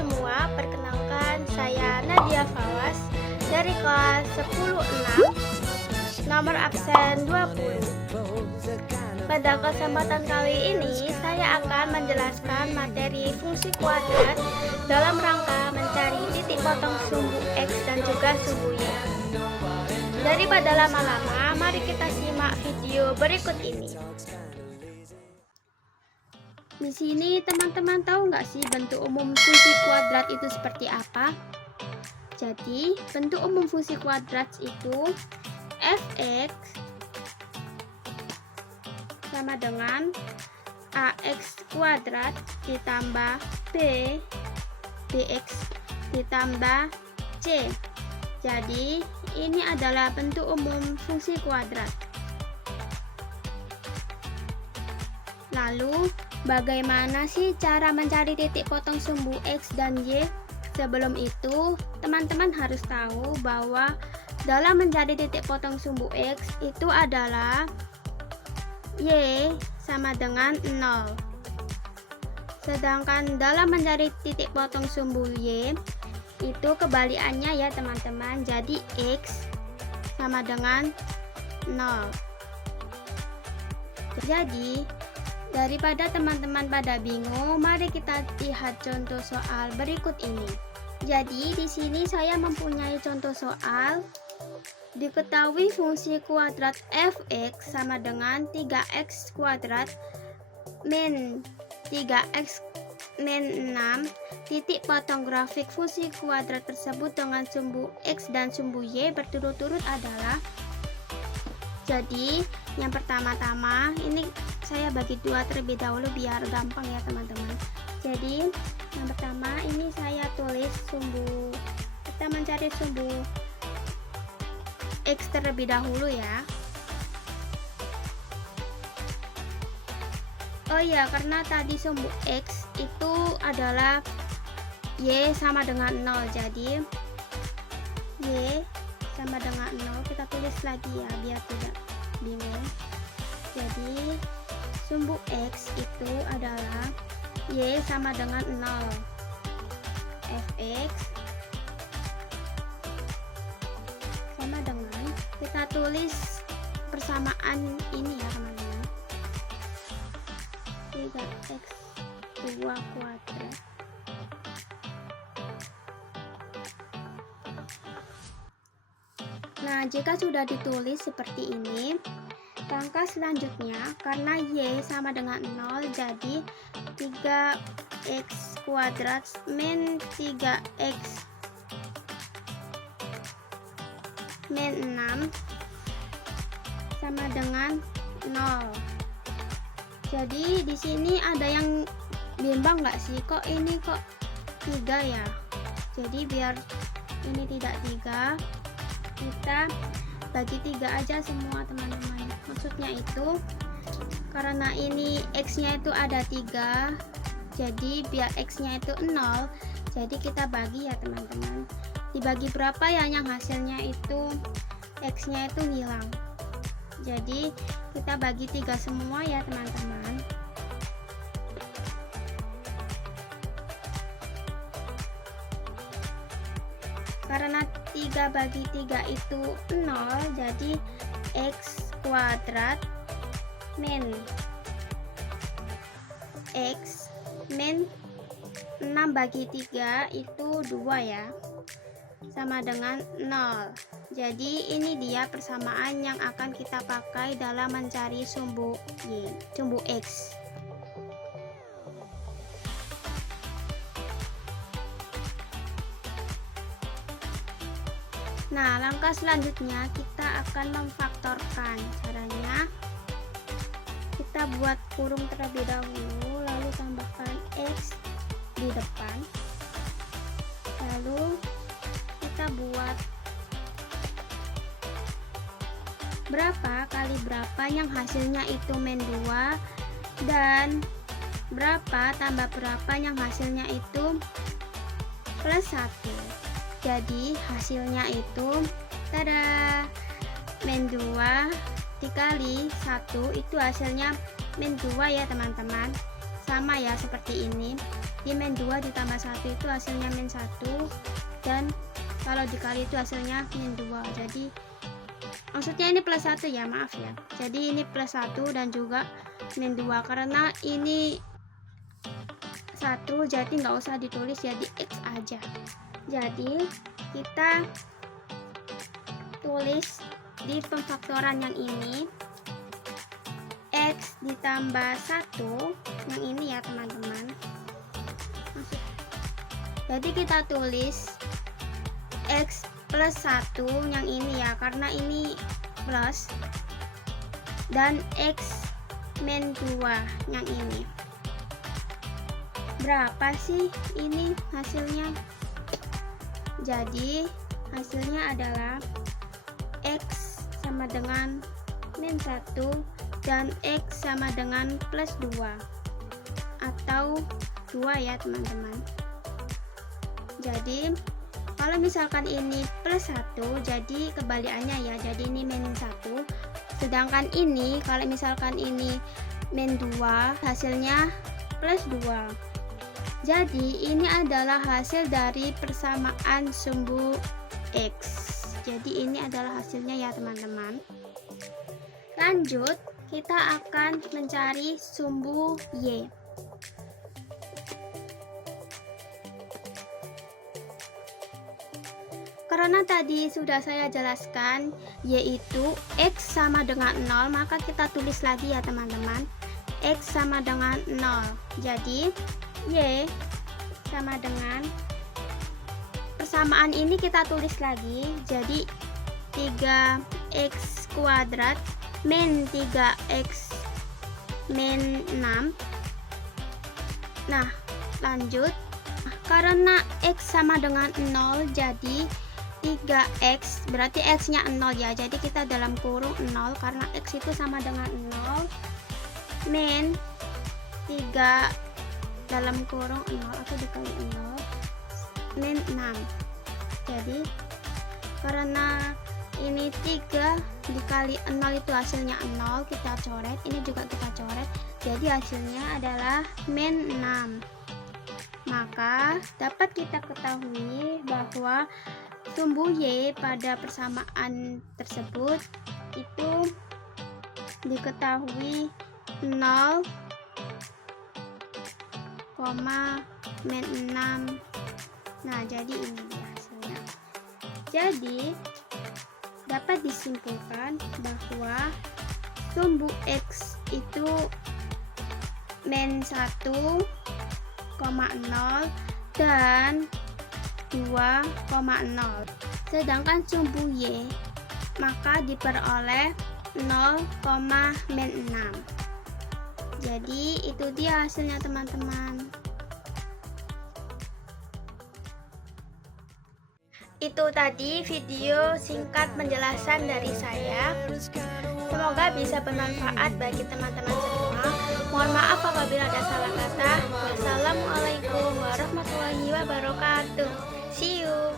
semua, perkenalkan saya Nadia Fawas dari kelas 10-6, nomor absen 20. Pada kesempatan kali ini, saya akan menjelaskan materi fungsi kuadrat dalam rangka mencari titik potong sumbu X dan juga sumbu Y. Daripada lama-lama, mari kita simak video berikut ini. Di sini teman-teman tahu nggak sih bentuk umum fungsi kuadrat itu seperti apa? Jadi bentuk umum fungsi kuadrat itu f(x) sama dengan ax kuadrat ditambah bx ditambah c. Jadi ini adalah bentuk umum fungsi kuadrat. Lalu bagaimana sih cara mencari titik potong sumbu X dan Y? Sebelum itu, teman-teman harus tahu bahwa dalam mencari titik potong sumbu X itu adalah Y sama dengan 0. Sedangkan dalam mencari titik potong sumbu Y itu kebalikannya ya teman-teman. Jadi X sama dengan 0. Jadi daripada teman-teman pada bingung, mari kita lihat contoh soal berikut ini. Jadi di sini saya mempunyai contoh soal. Diketahui fungsi kuadrat f(x) sama dengan 3x kuadrat min 3x min 6. Titik potong grafik fungsi kuadrat tersebut dengan sumbu X dan sumbu Y berturut-turut adalah. Jadi yang pertama-tama ini saya bagi dua terlebih dahulu biar gampang ya teman-teman. Jadi yang pertama ini saya tulis sumbu, kita mencari sumbu X terlebih dahulu ya. Oh iya, karena tadi sumbu X itu adalah Y sama dengan 0, jadi Y sama dengan 0 kita tulis lagi ya biar tidak bingung. Jadi sumbu X itu adalah Y sama dengan 0. Fx sama dengan, kita tulis persamaan ini ya teman-teman, 3x2 kuadrat Nah, jika sudah ditulis seperti ini, langkah selanjutnya karena Y sama dengan 0, jadi 3x kuadrat min 3x min 6 sama dengan 0. Jadi di sini ada yang bimbang nggak sih, kok ini kok 3 ya? Jadi biar ini tidak 3, kita bagi 3 aja semua teman-teman. Maksudnya itu karena ini X nya itu ada 3, jadi biar X nya itu 0, jadi kita bagi ya teman-teman. Dibagi berapa ya, yang hasilnya itu X nya itu hilang. Jadi kita bagi 3 semua ya teman-teman. Karena 3 bagi 3 itu 0, jadi X kuadrat min X min 6 bagi 3 itu 2 ya, sama dengan 0. Jadi ini dia persamaan yang akan kita pakai dalam mencari sumbu Y, sumbu X. Nah, langkah selanjutnya kita akan memfaktorkan. Caranya kita buat kurung terlebih dahulu, lalu tambahkan X di depan, lalu kita buat berapa kali berapa yang hasilnya itu min 2, dan berapa tambah berapa yang hasilnya itu plus 1. Jadi hasilnya itu tada, min 2 dikali 1 itu hasilnya min 2 ya teman-teman. Sama ya seperti ini. Di min 2 ditambah 1 itu hasilnya min 1, dan kalau dikali itu hasilnya min 2. Jadi maksudnya ini plus 1 ya, maaf ya. Jadi ini plus 1 dan juga min 2, karena ini 1 jadi nggak usah ditulis, jadi X aja. Jadi kita tulis di pemfaktoran yang ini X ditambah 1 yang ini ya teman-teman. Jadi kita tulis X plus 1 yang ini ya, karena ini plus, dan X min 2 yang ini. Berapa sih ini hasilnya? Jadi hasilnya adalah X sama dengan min 1 dan X sama dengan plus 2 atau 2 ya teman-teman. Jadi kalau misalkan ini plus 1, jadi kebalikannya ya, jadi ini min 1. Sedangkan ini kalau misalkan ini min 2, hasilnya plus 2. Jadi ini adalah hasil dari persamaan sumbu X. Jadi ini adalah hasilnya ya teman-teman. Lanjut, kita akan mencari sumbu Y. Karena tadi sudah saya jelaskan, yaitu X sama dengan 0, maka kita tulis lagi ya teman-teman. X sama dengan 0. Jadi Y sama dengan, persamaan ini kita tulis lagi, jadi 3x kuadrat min 3x min 6. Nah lanjut, karena X sama dengan 0, jadi 3x berarti X nya 0 ya, jadi kita dalam kurung 0 karena X itu sama dengan 0 min 3 dalam kurung 0 atau dikali 0 min 6. Jadi karena ini 3 dikali 0 itu hasilnya 0, kita coret, ini juga kita coret, jadi hasilnya adalah min 6. Maka dapat kita ketahui bahwa sumbu Y pada persamaan tersebut itu diketahui 0, min 6. Nah jadi ini dia hasilnya. Jadi dapat disimpulkan bahwa sumbu X itu min 1,0 dan 2,0. Sedangkan sumbu Y maka diperoleh 0, min 6. Jadi itu dia hasilnya teman-teman. Itu tadi video singkat penjelasan dari saya. Semoga bisa bermanfaat bagi teman-teman semua. Mohon maaf apabila ada salah kata. Wassalamualaikum warahmatullahi wabarakatuh. See you.